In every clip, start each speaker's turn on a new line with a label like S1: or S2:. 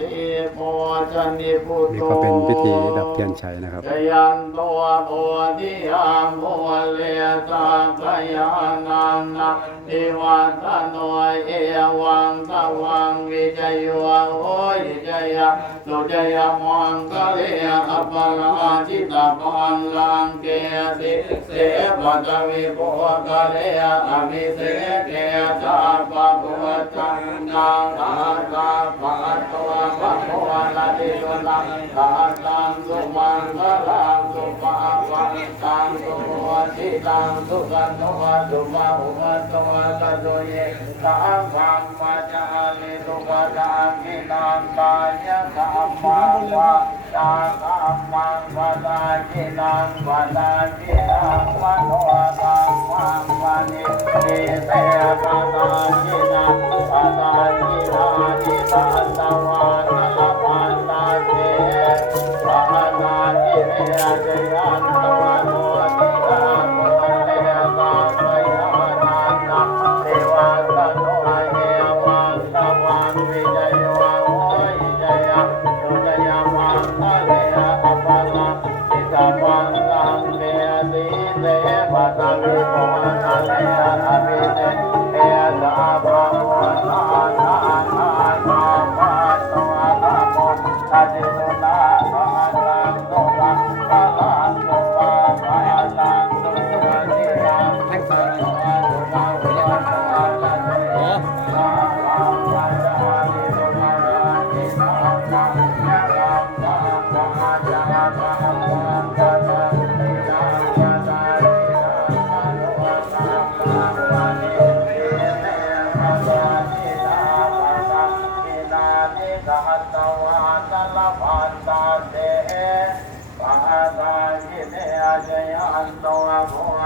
S1: นี่
S2: ก็เป็นพิธีดับเทียนชัยนะครับ
S1: ยันตัวโพธิยามโมเลตากยานันนะนิวัตโนเอวังตวังวิจโยโอยจยา สุจยมังกะเลอปราจิตาปันลังเกติเสปัตวิโภกะเลอภิเสเกจาปะปุจันนังอาคาปะตัวปะโมนาติโยนังทาตังสุมังคลังสุปะวันตังสุทิตังสุกันโนสุปะอุปโตตัตุเยตังธัมมาจาลิสุปะดังกินังกา มังวะตังธัมมังวาตากินังวาตากินังวาโนตังวังวานิเตเตปะตากิน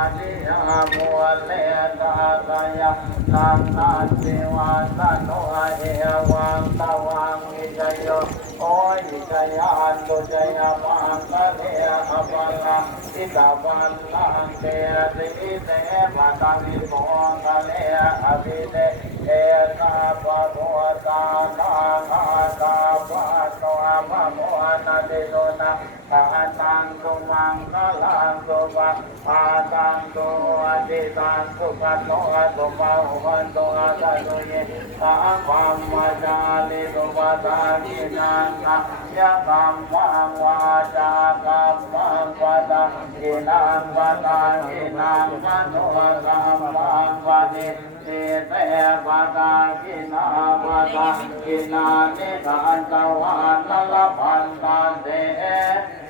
S1: โพธิยาโมเล ตาตังตุมังคะลังตาปังเตติเตปะตาอภิเตเอตาปะตังตุอะภะโมนาติตังตุมังคลังตุปะปะตังตุอติตังสุปันโนตุอาตอะตะตุเยสัมปัมมาจาลิตุปะตานินันนะยะตัมมังวาจากัมมังปะ ตังกินังวะตังกินังมโนตัมวังวะนิเตเตปะตังกินาปะตังกินานิทันตวันัลพันตันเตปะตากิเนโลอาตลันโต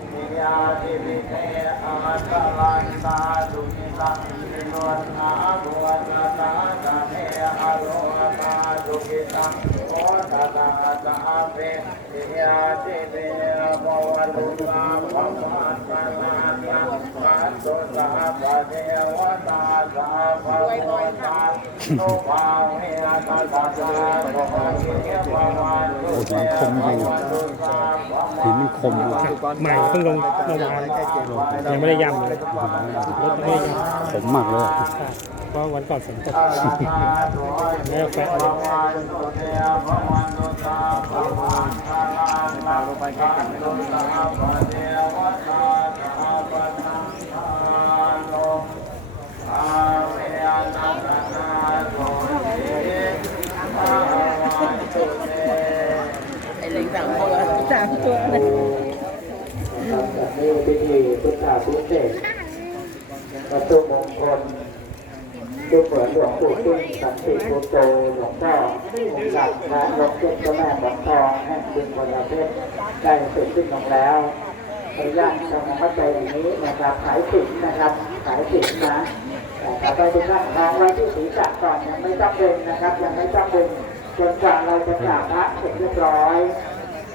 S1: กิโตวิโรนโมะโพตตะตะเนหะโลโพตุกิโตโอยดาตาเมหิยาจิวิตาหันตลันตังโมตัสสะตะเนหะโลตาตุกิตาโอยดาตาเมหิยาจิวิเตหันตลันตาตุกิ ตาตาตาเปติยาติเตภวตุตาภวันปะนานาปัสสุตาปะเทวตาสาภวตาโนภาเวตาตาตาโภคิเยภวันตุเตภวันตุตาภ
S2: หินมันคมมาก
S3: ใหม่เพิ่งลงเมื่อวานยังไม่ได้ย่ำเลยรถยังไม่ได้ย่
S2: ขมมากเลย
S3: เพราะวันก่อนฝนตก
S1: แม่แฟนลงไปแค่กันไม่ต้อง
S4: ไอ้ลิงสามตัวสามตัวเลย
S5: นี่พิธีพุทธาพิเศษวัตถุมงคล ดูเหมือนหลวงปู่ตุ้งสันติโกโตหลวงพ่อองค์หลักและหลวงเจ้าเจ้าแม่หลวงทองแห่งดึงคนละเพชรได้เสร็จสิ้นลงแล้วอนุญาตทำความเข้าใจอย่างนี้นะครับขายสินนะครับขายสินนะแต่ไปทุกท่านทางไว้ที่ศีรษะก่อนยังไม่ต้องเดินนะครับ ยังไม่ต้องเดินจนกว่าเราจะกราบพระเสร็จเรียบร้อย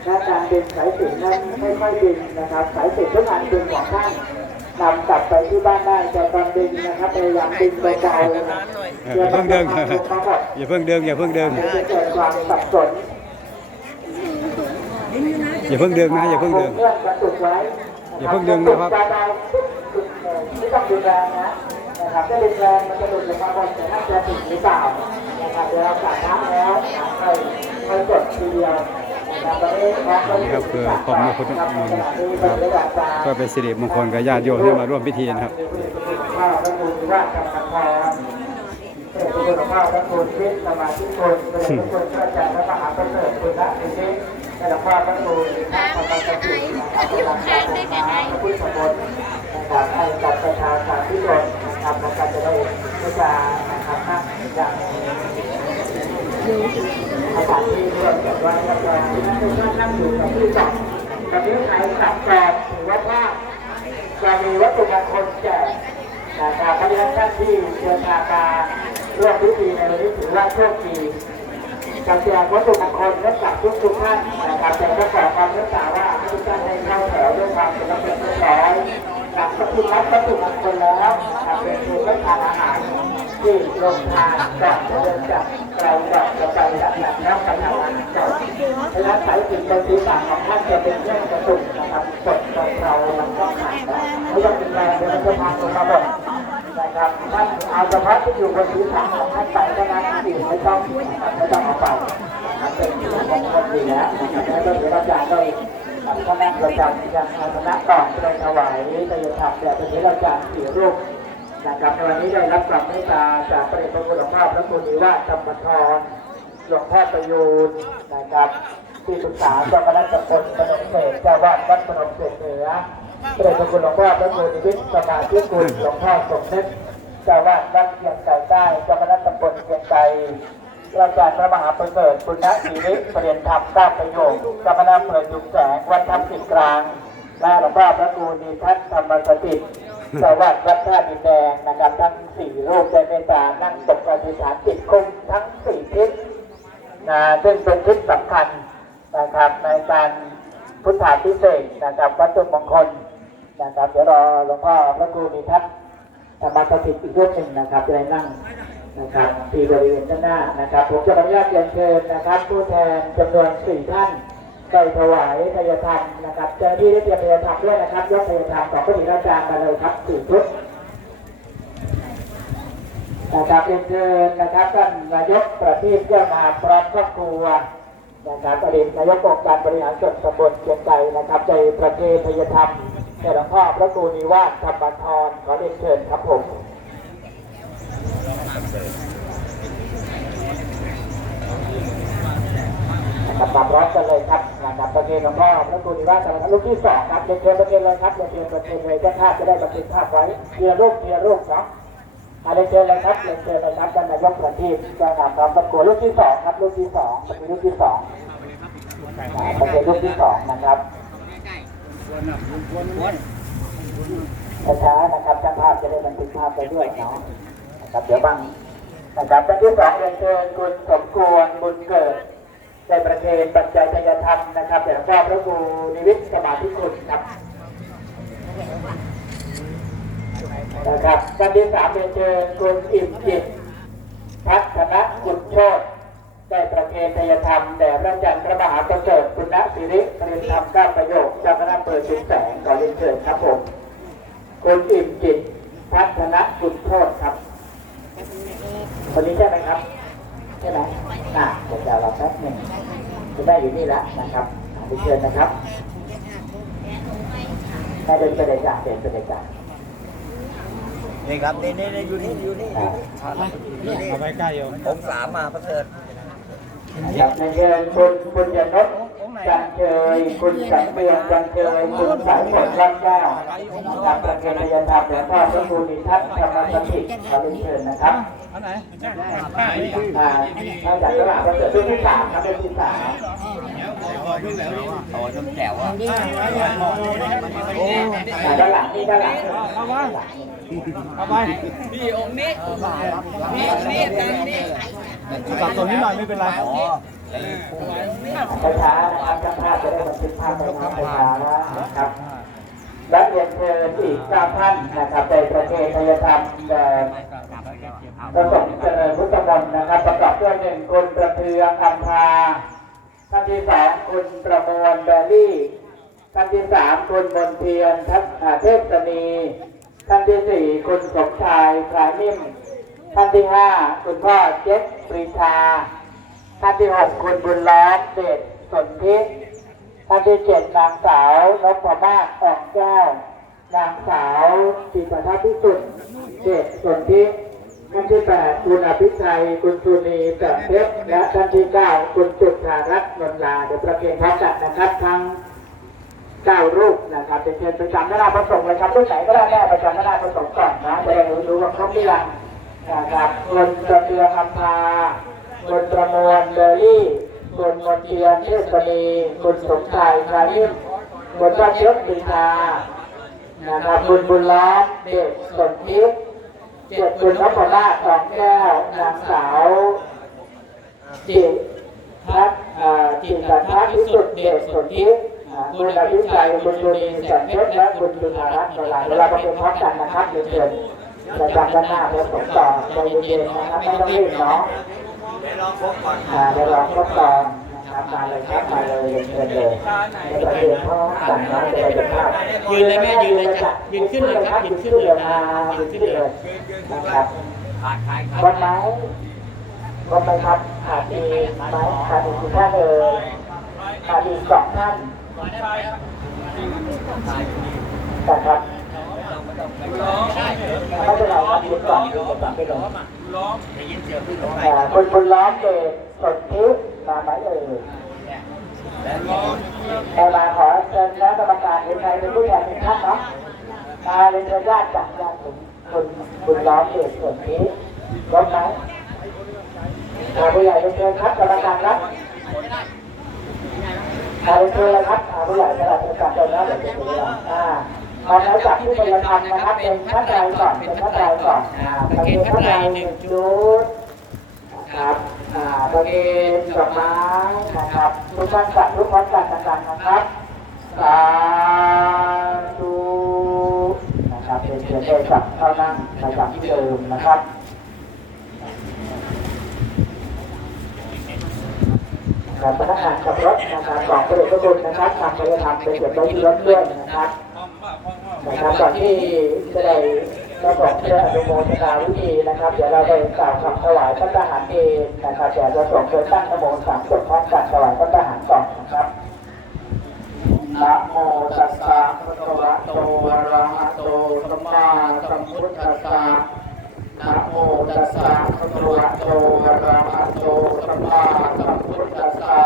S5: และการดึงสายสิญจนนั้นไม่ค่อยดึงนะครับ สายสิญจนทุกอันดึงของท่าน นำกลับไปที่บ้านได้แต่ตอนดึงนะครับพยายามดึงเบาๆนะ
S2: เอออย่าเพิ่งดึงอย่าเพิ่งดึงอย่าเพิ่งดึง
S5: เดี๋ยวจะเกิดความสับสน
S2: อย่าเพิ่งดึงนะอย่าเพิ่งดึง
S5: เงื่อนกระตุกไว้
S2: อย่าเพิ่งดึงนะครับ
S5: เบาๆไม่ต้องดึงแรงนะนะครับถ้าดึงแรงมันจะหลุดลงมาบนแต่น่าจะติดหรือเปล่านะครับเดี๋ยวเราสาดน้ำแล้วค่อยค่อยกดทีเดียว นี่ครับ
S2: คือผมมีคุณครับก็เป็นสิริมงคลกับญาติโยมที่มาร่วมพิธีนะครับ
S5: ข้าวพระคุณว่ากรรมกรเป็นคุณข้าวพระคุณวิทย์สมาธิคุณเป็นคุณพระอาจารย์พระมหาประเสริฐคุณละนิสิตเป็นข้าวพระคุณพระธรรมสตินะครับเป็นข้าวพระพุทธมนต์นะครับให้กับประชาชนที่โดนนะครับในการจะได้วิชานะครับนั่งอย่าง สถานที่เรื่องแบบว่าอาจารย์นั่งอยู่กับที่สองประเทศไทยสับแปดถือว่าพลาจะมีวัตถุมงคลแจกนะครับเพราะฉะนั้นท่านที่เดินทางมาร่วมพิธีในวันนี้ถือว่าโชคดีการแจกวัตถุมงคลและกับทุกทุกท่านนะครับแต่ก็ขอความเมตตาว่าทุกท่านได้เข้าแถวด้วยความเป็นระเบียบเรียบร้อย หลังจากที่รับวัตถุมงคลแล้วเป็นผู้รับทานอาหารที่ลงทานก่อนจะเดินจากเราก่อนจะไปจากนั้นแล้วไปทำงานก่อนเพราะฉะนั้นสายสินบนศีรษะของท่านจะเป็นเครื่องกระตุกนะครับกดของเรามันก็ขาดแล้วไม่ต้องเป็นแรงเดี๋ยวมันจะพังลงมาหมดนะครับท่านเอาเฉพาะที่อยู่บนศีรษะของท่านไปเท่านั้นที่ไม่ต้องไม่ต้องเอาไปเป็นสิ่งคลดีแล้วนะครับแล้วก็เดี๋ยวเราจะได้ท่านนั่งประจำยังอาสนะก่อนจะถวายตยธรรมแต่ตอนนี้เราจะสี่รูปนะครับในวันนี้ได้รับความเมตตาจากพระเดชพระคุณหลวงพ่อพระคุณนิวาธรรมทรหลวงพ่อประยูนนะครับที่ปรึกษาเจ้าคณะตำบลพนมเสกเจ้าวาดวัดพนมเสเหนือพระเดชพระคุณหลวงพ่อพระคุณนิวิทย์สมาธิคุณหลวงพ่อสมนึกเจ้าวาดวัดเกียงไก่ใต้เจ้าคณะตำบลเกียงไก่ อาจารย์พระมหาประเสริฐคุณณศิริเปลี่ยนธรรมเก้าประโยคเจ้าคณะเปิดยุงแสงวัดธรรมสิทธกลางและหลวงพ่อพระครูนิทัศน์ธรรมสถิตสวัสดิ์วัดท่าดินแดงนะครับทั้งสี่รูปใจเมตตานั่งตกอธิษฐานจิตคุมทั้งสี่ทิศนะซึ่งเป็นทิศสำคัญนะครับในการพุทธาพิเศษนะครับวัตถุมงคลนะครับเดี๋ยวรอหลวงพ่อพระครูมีทัศน์ธรรมสถิตอีกรูปหนึ่งนะครับจะได้นั่ง นะครับที่บริเวณด้านหน้านะครับ ผมจะอนุญาตเรียนเชิญนะครับ ผู้แทนจำนวนสี่ท่านได้ถวายทายธรรมนะครับเจ้าหน้าที่ได้เตรียมทายธรรมด้วยนะครับยกทายธรรมของพระบิดาจารย์มาเลยครับสี่ชุดนะครับเรียนเชิญนะครับท่านนายกประทีปเจ้ามาพร้อมครอบครัวนะครับอดีตนายกองค์การบริหารส่วนตำบลเชียงไกรนะครับใจประเทศทายธรรมแด่หลวงพ่อพระครูนิวาสธรรมทรขอเรียนเชิญครับผม นะครับมาพร้อมกันเลยครับนะครับประเคนหลวงพ่อพระครูนิวัฒน์ลูกที่สองครับเรียนเชิญประเคนเลยครับเรียนเชิญประเคนเลยเจ้าภาพจะได้บันทึกภาพไว้เทียรูปเทียรูปเนาะอ่าเรียนเชิญเลยครับเรียนเชิญเลยครับท่านนายกประทีปจะนำพร้อมประกวดลูกที่สองครับลูกที่สองประเคนลูกที่สองประเคนลูกที่สองนะครับช้าๆนะครับช่างภาพจะได้บันทึกภาพไปด้วยเนาะนะครับเดี๋ยวบังนะครับท่านที่สองเรียนเชิญคุณสมควรบุญเกิด ได้ประเคนปัจจัยทยธรรมนะครับแต่วงพ่อพระครูนิวิทสมาธิคุณครับนะครับท่านที่สามเป็นเชิญคุณอิ่มจิตพัฒนคุณโชตได้ประเคนทยธรรมแด่พระอาจารย์พระมหาประเสริฐคุณณสิริเรียนธรรมก้าประโยคเจ้าคณะเปิดสินแสงขอเรียนเชิญครับผมคุณอิ่มจิตพัฒนคุณโชตครับคนนี้ใช่ไหมครับ ใช่ไหมอะผมจะรอแป๊บหนึ่งคุณแม่อยู่นี่แล้วนะครับอะไปเชิญนะครับแม่เดินไปเลยจ้ะเดินไปเลยจ้ะ
S6: นี่ครับนี่นี่นี่อยู่นี่อยู่นี่
S5: อะ
S3: เอาไปใกล้โยม
S6: ผมสามมาประเสริฐ
S5: นะครับในเชิญคุณคุณยนต์จันเชยคุณสังเวียนจันเชยคุณสายฝนรักแก้วนะครับประเคนยธรรมหลวงพ่อพระครูนิทัศน์ธรรมสถิตขอเรียนเชิญนะครับ
S3: อันไหน
S5: อ่าท่านจากตลาดประเสริฐรุ่นที่สามครับรุ่นที่สาม
S6: โอ้ยแจ๋วอะ
S5: อ่าด้านหลังนี่ด้านหลัง
S3: เอามาเอาไปตัดตัวนี้หน่อยไม่เป็นไร
S5: ช้าๆนะครับช่างภาพจะได้บันทึกภาพไปช้าๆนะครับและเรียนเชิญอีกเก้าท่านนะครับในประเทศไทยธรรมเอ่อ ประสงค์เจริญพุทธมนต์นะครับ ประกอบด้วยหนึ่งคุณประเทืองอัมพาท่านที่สองคุณประมวลแบรี่ท่านที่สามคุณมนเทียนทัศเทพนีท่านที่สี่คุณสมชายคลายนิ่ม ท่านที่ห้าคุณพ่อเจ็คปรีชา ท่านที่หกคุณบุญล้อมเดชสนทิท่านที่เจ็ดนางสาวนพมาศอ่องแก้วนางสาวจิตรทัศน์พิสุทธิ์เดชสนทิ ท่านที่แปดคุณอภิชัยคุณสุนีแสงเพชรและท่านที่เก้าคุณจุดธารัตน์นนลาเดี๋ยวประเคนพร้อมกันนะครับทั้งเก้ารูปนะครับจะเชิญประจำหน้าประสงค์เลยครับรูปไหนก็ได้แม่ประจำหน้าประสงค์ก่อนนะจะได้รู้ว่าครบหรือยังนะครับคนประเตือคำพาคนประมวลเบอร์รี่คนมนเทียนเทศนีคนสมชายคายิมคนราชยศปีชานะครับคุณบุญล้อมเด็กสนทิพย์ เจ็ดคุณนพนาถสองแก้วนางสาวจิตทัศน์จิตทัศพิสุทธิ์เดชสนทิอ่าคุณอภิชัยคุณจุลีแสงเพชรและคุณจุฬารัตน์เวลาเวลาประชุมพร้อมกันนะครับเรียนเชิญประจำด้านหน้าเพื่อส่งต่อใจเย็นๆนะครับไม่ต้องรีบเนาะ
S6: เดี๋ยวลองพบก่อน
S5: เดี๋ยวเราทดลอน ครับมาเลยครับมาเลยเรียนเชิญเลยในประเด็นพร้อมกันนะจะได้เห็นภาพ
S4: ยืนเลยแม่ยืนเลยจ้ะยืนขึ้นเลยครับยืนขึ้นเลย
S5: มายืนขึ้นเลยนะครับ
S6: ขาดขายขาด
S5: วันไหมวันไหมครับขาดีไหมขาดอีกกี่ท่านเอ่ยขาดอีกสองท่านนะครับไม่เป็นไรครับยืนก่อนยืนก่อนไปลง
S6: ได้ยินเสียงพี่น้อง
S5: อ่าคุณคุณล้อมเดสนทิ มาไหมเอ่ย
S6: แต่
S5: มาขอเชิญคณะกรรมการหรือใครเป็นผู้แทนเป็นท่านเนาะมาเป็นเชิญญาติจากญาติคุณคุณคุณล้อมเดชสนทิรบไหมอ่าผู้ใหญ่เป็นเชิญครับกรรมการครับอาเป็นเชิญเลยครับอาผู้ใหญ่ระดับประกาศเดินหน้าเดี๋ยวจะดูว่าอ่ามาแล้วจากที่เป็นธรรมนะครับเป็นท่านใดก่อนเป็นท่านใดก่อนอ่าประเคนท่านใดหนึ่งชุดครับ อ่าประเคนดอกไม้นะครับทุกท่านจัดทุกพร้อมกันต่างๆนะครับสาธุนะครับเป็นเชิญได้จับเข้านั่งประจำที่เดิมนะครับการพนักงานขับรถนะครับของพระเดชพระคุณนะครับทำไปทำไปเก็บไว้ที่รถด้วยนะครับนะครับก่อนที่จะได้ ประกอเพื่ออนุโมทนาวิธีนะครับ เดี๋ยวเราไปกล่าวคำถวายพระทหารเองนะครับเดี๋ยวจะส่งโดยตั้งนโมสามจบพร้อมกันถวายพระทหารก่อนนะครับนะโมตัสสะภะคะวะโตอะระหะโตสัมมาสัมพุทธัสสะนะโมตัสสะภะคะวะโตอะระหะโตสัมมาสัมพุทธัสสะ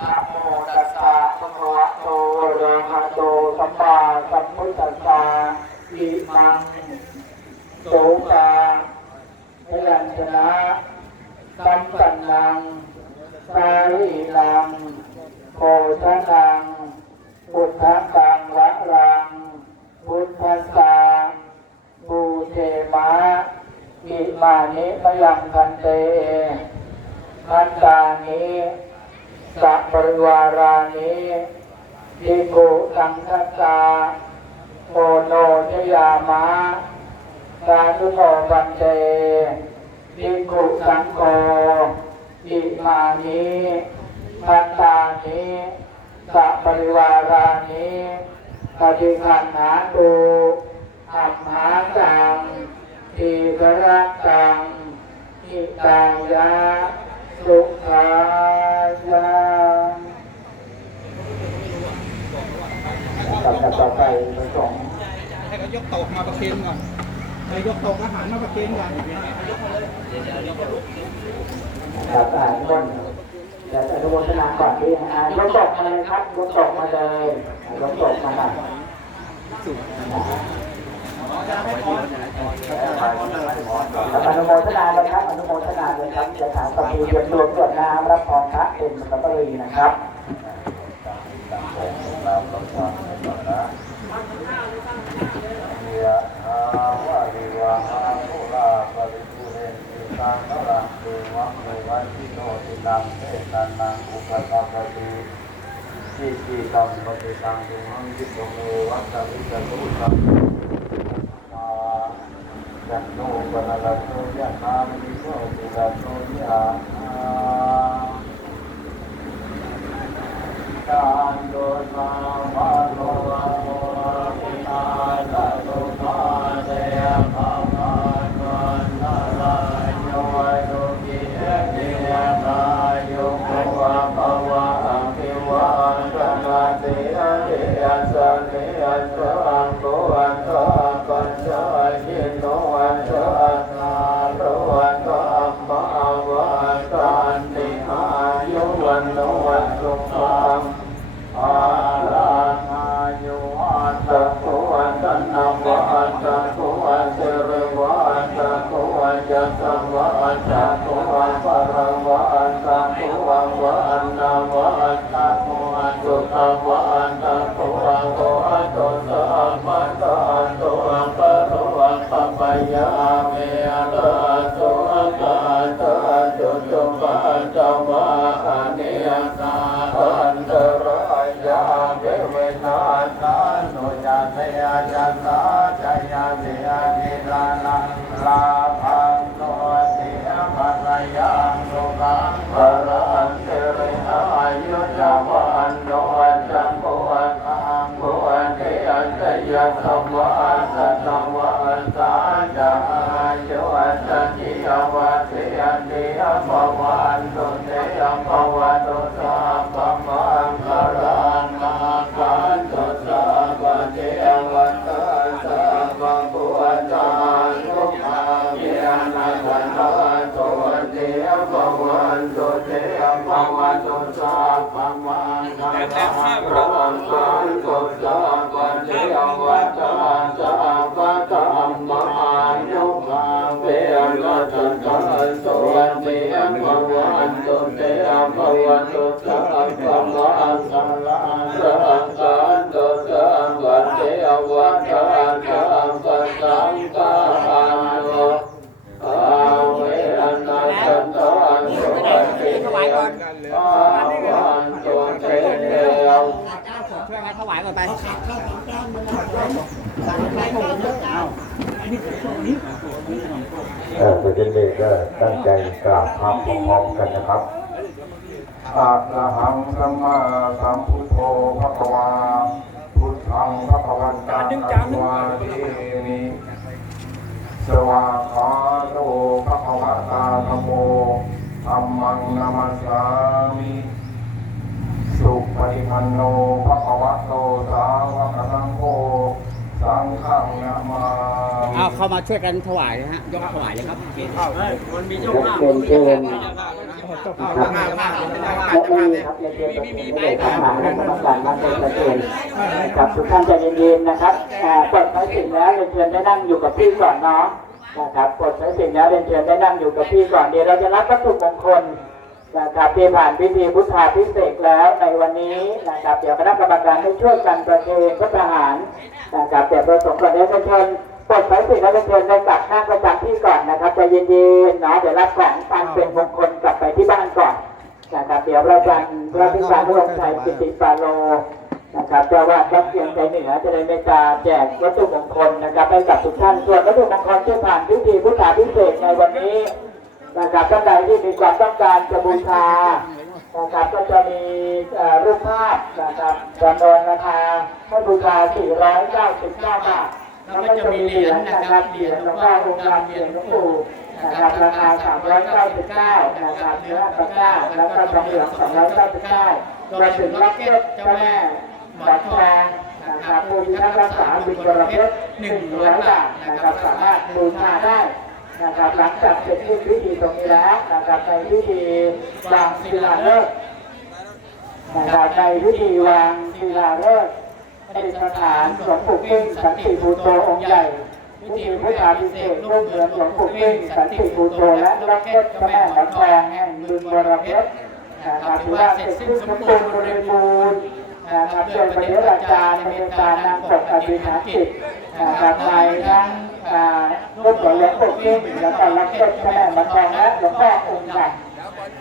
S5: นะโมตัสสะภะคะวะโตอะระหะโตสัมมาสัมพุทธัสสะ อิมังโสกาพยัญชนะสัมปันนังสาลีนังโพชนังพุทธังวะรัง พุทธัสสะบูเทมะอิมานิมะยังพันเตพันตานิสัปริวารานิทิโกุสังคตา โอโนชยามะสาธุโมพันเตทิกุสังโฆอิมานิพัตานิสัปริวารานิปฏิคันหาตูอัมหากังทีกรักกังอิตายะสุขายะ ลำดับต่อไปประสงค์
S7: ให้เขายกโต๊ะมาประเคนก่อนให้ยกโต๊ะอาหารมาประเคนก่อน
S5: ครับอ่านต้นเดี๋ยวอนุโมทนาก่อนที่อ่านยกตกมาเลยครับยกตกมาเลยอ่ายกตกมาหน่อยครับอนุโมทนาเลยครับอนุโมทนาเลยครับจะถามกับมีเดือนรวมตรวจน้ำรับรองพระเป็นสัปปะรีนะครับ
S1: ยะถาวะริวะหาภูราปริปุเร นติสังขะเทวะโมวันติโนตินังเตตันนังอุปกัปปติอิจิตังปฏิตังตุหังคิปโมวัตตาวิจตุตังมาจันโนปนลัตโนยะนามิโสติลัตโนยะการโดนามาโนวะโมปินาลาโล เตยาจันตาจายาเตยานิลานังลาภังโนเตยภรรยังโลกังปรันเตริอายุจาวันโนจัมโพวันอังโพวันเตยันเตยะธรรมวันสัตวันสาจายุวันจันทิยวันเตยันเตยภวันตุเตยภวันตุสัพพมั คารังคันตุสัพพเทวันต
S4: ไป
S5: เออตัวเด็กๆก็ตั้งใจกราบพระพร้อมๆกันนะครับ
S1: อะระหังสัมมาสัมพุทโธภะคะวาพุทธังภะคะวันตังอะวาเทมิสวาคาโตภะคะวะตาธัมโมธัมมังนามัสสามิ สุปฏิปันโนภะคะวะโตสาวกสังโฆสังฆังนามา
S4: เอาเข้ามาช่วยกันถวายนะฮะยกถวายเลยครับ
S5: เชิญเชิญนะครับไม่ไม่มีครับในเชิญไม่ได้ทหารและกรรมการมาเป็นประเด็นครับทุกท่านใจเย็นๆนะครับอ่าปลดไม้สิ่งแล้วเรียนเชิญได้นั่งอยู่กับพี่ก่อนเนาะนะครับปลดไม้สิ่งแล้วเรียนเชิญได้นั่งอยู่กับพี่ก่อนเดี๋ยวเราจะรับวัตถุมงคล นะครับที่ผ่านพิธีพุทธาพิเศษแล้วในวันนี้นะครับเดี๋ยวคณะกรรมการให้ช่วยกันประเคนพระทหารนะครับเดี๋ยวประสงค์ก่อนเดี๋ยวเชิญปลดสายสินแล้วก็เชิญได้กลับนั่งประจำที่ก่อนนะครับใจเย็นๆเนาะเดี๋ยวรับของปันเป็นมงคลกลับไปที่บ้านก่อนนะครับเดี๋ยวเราจะพระพิการพระองค์ชัยกิติปาโลนะครับเจ้าวาดวัดเพียงใจเหนือจะได้เมตตาแจกวัตถุมงคลนะครับให้กับทุกท่านส่วนวัตถุมงคลที่ผ่านพิธีพุทธาพิเศษในวันนี้ นะครับท่านใดที่มีความต้องการจะบูชานะครับก็จะมีรูปภาพนะครับจำนวนราคาให้บูชา 499 บาทแล้วก็จะมีเหรียญนะครับเหรียญหลวงพ่อองค์ดำเหรียญหลวงปู่นะครับราคา 399 นะครับเนื้อตะกร้าแล้วก็ทองเหลือง 299รวมถึงล็อกเก็ตเจ้าแม่บัตรทองนะครับบูชารักษาบิณฑบาต100บาทนะครับสามารถบูชาได้ นะครับหลังจากเสร็จสิ้นพิธีตรงนี้แล้วนะครับในพิธีวางศิลาฤกษ์นะครับในพิธีวางศิลาฤกษ์ประดิษฐานหลวงปู่กิ้งสันติภูโตองค์ใหญ่พิธีพุทธาพิเศษกรูปเหมือนหลวงปู่กิ้งสันติภูโตและล็อกเก็ตพระแม่หมอนทองแห่งบึงบรเพชรนะครับถือว่าเสร็จสิ้นสมบูรณ์บริบูรณ์นะครับโดยปฏิราจารย์เป็นการนำปกอภิษฐานจิตนะครับในทั้ง อ่ารูปของหลวงปู่กิ้งแล้วก็ล็อกเก็ตพระแม่หมอนทองและหลวงพ่อองค์ใหญ่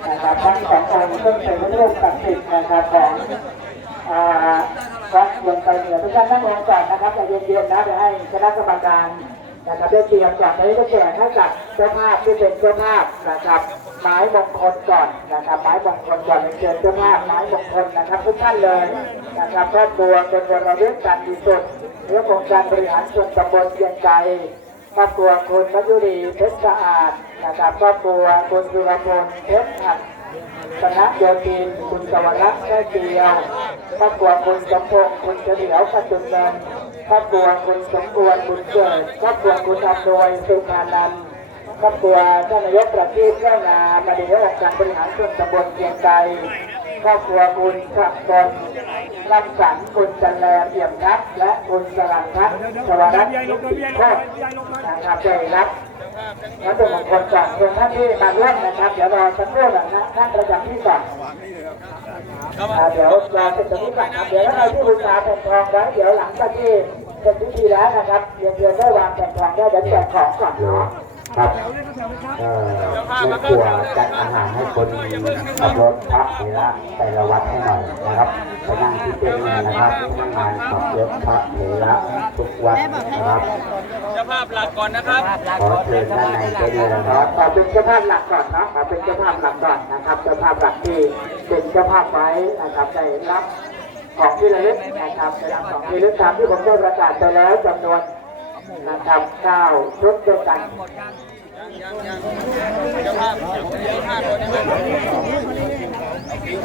S5: นะครับทั้งสององค์ซึ่งเป็นรูปศักดิ์สิทธิ์นะครับของอ่าก็ลงไปเหนือทุกท่านนั่งลงก่อนนะครับใจเย็นๆนะเดี๋ยวให้คณะกรรมการนะครับได้เตรียมก่อนนี้ก็แจกให้กับเจ้าภาพที่เป็นเจ้าภาพนะครับไม้มงคลก่อนนะครับไม้มงคลก่อนเชิญเจ้าภาพไม้มงคลนะครับทุกท่านเลยนะครับครอบครัวเป็นวันเราเรื่องการดีสุด เรื่ององการบริหารส่วนตำบลเยียงใจครอบครัวคุณมัจจุรีเพชรสะอาดนะครับครอบครัวคุณสุรพลเพชรหัดคณะโยธินคุณสวรรค์แม่เกียวครอบครัวคุณสมพงษ์คุณเฉลียวปัจจุบันครอบครัวคุณสมควรบุญเกิดครอบครัวคุณอำนวยสุภานันท์ครอบครัวท่านนายกประทีปแก้วนามาดีองค์การบริหารส่วนตำบลเกียงไกร ครอบครัวคุณขับกลลำสันคุณจันแลเอี่ยมทัพและคุณสรันทัพสวัสดิ์โคตรนะครับได้รับแล้วเป็นมงคลก่อนเพียงท่านที่มาร่วมนะครับ เดี๋ยวรอสักครู่นะฮะท่านประจำที่ก่อนอ่าเดี๋ยวรอเป็นตรงนี้ก่อนครับเดี๋ยวถ้าเราที่บูชาแผ่นทองไว้เดี๋ยวหลังจากที่เป็นพิธีแล้วนะครับเรียนเชิญได้วางแผ่นทองได้เดี๋ยวแจกของก่อนเนาะ
S8: ครับเอ่อในครัวจัดอาหารให้คนขับรถพักเวลาแต่ละวัดให้หน่อยนะครับไปนั่งที่เต็นท์เนี่ยนะครับทำงานขับรถพักเวลาทุกวัดนะครับ
S6: เจ้าภาพหลักก่อนนะครับ
S8: ขอเชิญด้านในเต็นท์เลยนะ
S5: ข
S8: ค
S5: อ
S8: รับ
S5: ขอเป็นเจ้าภาพหลักก่อนเนาะขอเป็นเจ้าภาพหลักก่อนนะครับ เจ้าภาพหลักที่เป็นเจ้าภาพไว้นะครับได้รับของที่ระลึกนะครับได้รับของที่ระลึกตามที่ผมได้ประกาศไปแล้วจำนวน นะครับเก้าชุดด้วยกัน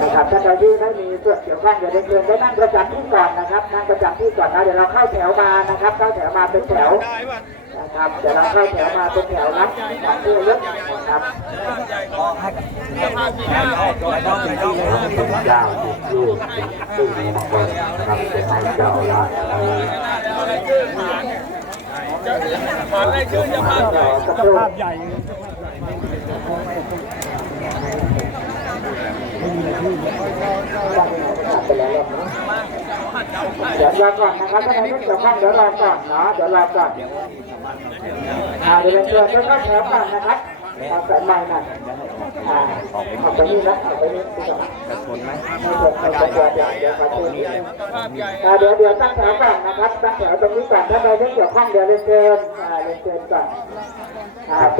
S5: นะครับถ้าใครที่ไม่มีส่วนเกี่ยวข้องอย่าได้เกินได้นั่งประจำที่ก่อนนะครับนั่งประจำที่ก่อนนะเดี๋ยวเราเข้าแถวมานะครับเข้าแถวมาเป็นแถวนะครับเดี๋ยวเราเข้าแถวมาเป็นแถวนับของที่ระลึกนะครับ
S8: เจ้าติดลูกติดซึ่งมีมงคลนะครับจะให้เจ้าอา จะผ่า
S6: นได้ชื่อจะภาพ
S5: ใหญ่จะ
S3: ภาพใหญ่
S5: เดี๋ยวลาก่อนนะครับถ้าใครไม่เกี่ยวข้องเดี๋ยวลาก่อนนะเดี๋ยวลาก่อนอ่าเดี๋ยวเชิญเข้าแถวก่อนนะครับเอาสายไม้หน่อย อ่าเอกไปนี่นะออกไปนี่ดีกว่าไม่เกินไม่เกินเดี๋ยวเดี๋ยวเดี๋ยวขอชื่อนิดแต่เดี๋ยวเดี๋ยวตั้งแถวก่อนนะครับตั้งแถวตรงนี้ก่อนถ้าใครไม่เกี่ยวข้องเดี๋ยวเรียนเชิญอ่าเรียนเชิญก่อนอะ